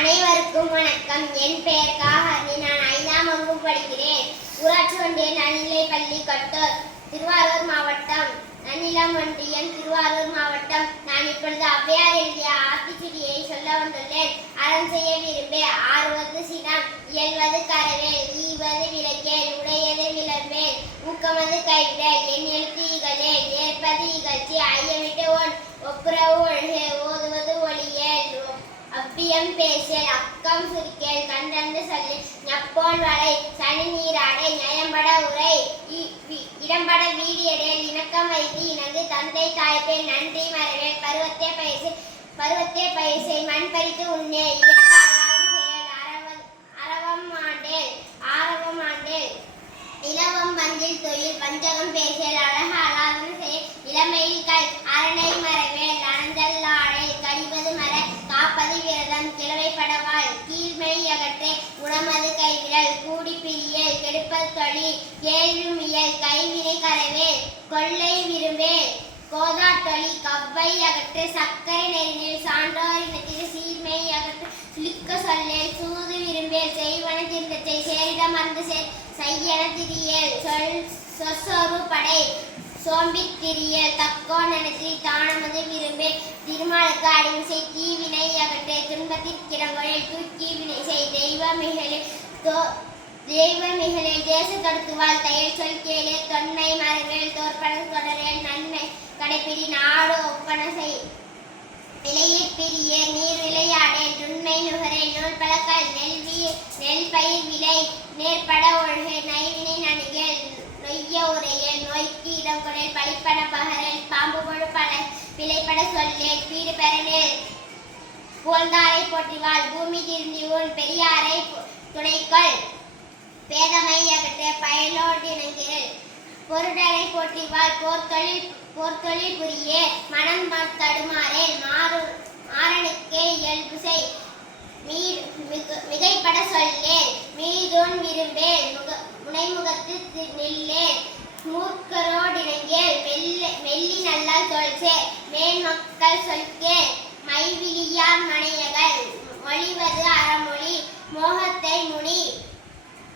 அனைவருக்கும் வணக்கம். என் பெயர் காஹனி. நான் 5ஆம் வகுப்பு படிக்கிறேன். ஊராட்சி ஒன்றிய நடுநிலைப் பள்ளி கட்டூர், திருவாரூர் மாவட்டம். நன்னிலம் ஒன்றியம், திருவாரூர் மாவட்டம். நான் இப்பொழுது ஔவையார் எழுதிய ஆத்திச்சூடியை சொல்ல வந்துள்ளேன். அறம் செய்ய விரும்பே. ஆறுவது சினம், இயல்வது கரவேல், ஈவது விளக்கேல், உடையது விளம்பேல், ஊக்கமது கைவிடல், என் எழுத்து இகழேல், ஏற்பது இகழ்ச்சி, ஐயமிட்டு ஒன், ஒப்புரவு ஒழுகே, ஓதுவது ஒளியேல், அவ்வியம் பேசல், அக்கம் சுருக்கேல், கண்டன்று சொல்லு, ஞப்போன் வரை, சனி நீராடை, நயம்பட உரை, இடம்பட வீடியடேல், இணக்கம் வைத்து இணங்கு, தந்தை தாய்ப்பேல், நன்றி மறவேல், பருவத்தே பயிர்சை, மண் பறித்து உண்ணே, ஆரவம் ஆண்டேல், இலவம் பஞ்சில் தொழில், வஞ்சகம் பேசல், அழக அலாதன செயல், இளமையில் கல், அரணை மறவேல், அனந்தல் ஆடை, கழிவது மர, காப்பது விரதம், கிழவை படவாள், கீழ்மை அகற்றே, உணமது கைவிடல், கூடி பிரியல், கெடுப்பல் தொழில், கேள்வியல், கைவினை கரவேல், கொள்ளை விரும்பேல், கோதாட்டொழி, கவ்வை அகற்று, சர்க்கரை நெறிநெல், சான்றோர் இனத்திற்கு சீர்மை அகற்று, சுளிக்க சொல்லேல், சூது விரும்பேல், செய்வன திருந்தச்சை, சேரிட மறந்து செய்யன திரியல், சொற்சோர்வு படை, சோம்பித் திரியல், தக்கோ நினைத்து தானமது விரும்பேல், திருமாலுக்கு அடிமிசை, தீவினை அகற்று, துன்பத்திற்கிடங்கொழில், தூக்கி வினை செய், தெய்வமிகளில் தேச தடுத்துவாள், தையல் சொல் கேளே, தொன்மை மறவேல், தோற்பன தொடரேல், நன்மை கடைப்பிடி, நாடு ஒப்பன செய், விலையிற் பிரிய, நீர் விளையாடேல், நுண்மை நுகரேல், நூல் பழக்கல், நெல் பயிர் விளை, நேர்பட ஒழுகே, நைவினை நணுகேல், நொய்ய உரையேல், நோய்க்கு இடம் கொடேல், பழிப்பன பகரேல், பாம்பு பொழு பிழைப்பட சொல்லேல், பீடு பெறனேல், புகழ்ந்தாரை போற்றிவாள், பூமி திருந்தி உன், பெரியாரை துணைக்கொள், பேதமை அகற்ற, பயலோடிணங்கேல், பொருடரை போற்றிவாள், போர்த்தொழில் புரியே, மனம் தடுமாறேல், மாறனுக்கே இயல்பு செய், மிகைப்பட சொல்லேல், மீதோன் விரும்பேல், முனைமுகத்து நில்லேல், மூர்க்கரோடிணங்கேல், மெல்லி நல்லால் தொல்சே, மேன்மக்கள் சொல்கேல், மைவிலியார் மனையகள், மொழிவது அறமொழி, மோகத்தை முனி,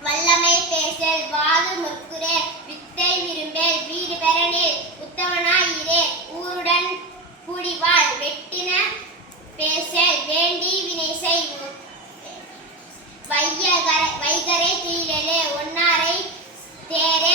வல்லமை பேசல், வாது முற்குரே, வித்தை விரும்பேல், வீடு பெறனேல், உத்தமனாய் இரே, ஊருடன் கூடிவாள், வெட்டின பேசல், வேண்டி வினை செய், வைகரை துயிலே, ஒன்னாரை தேரே,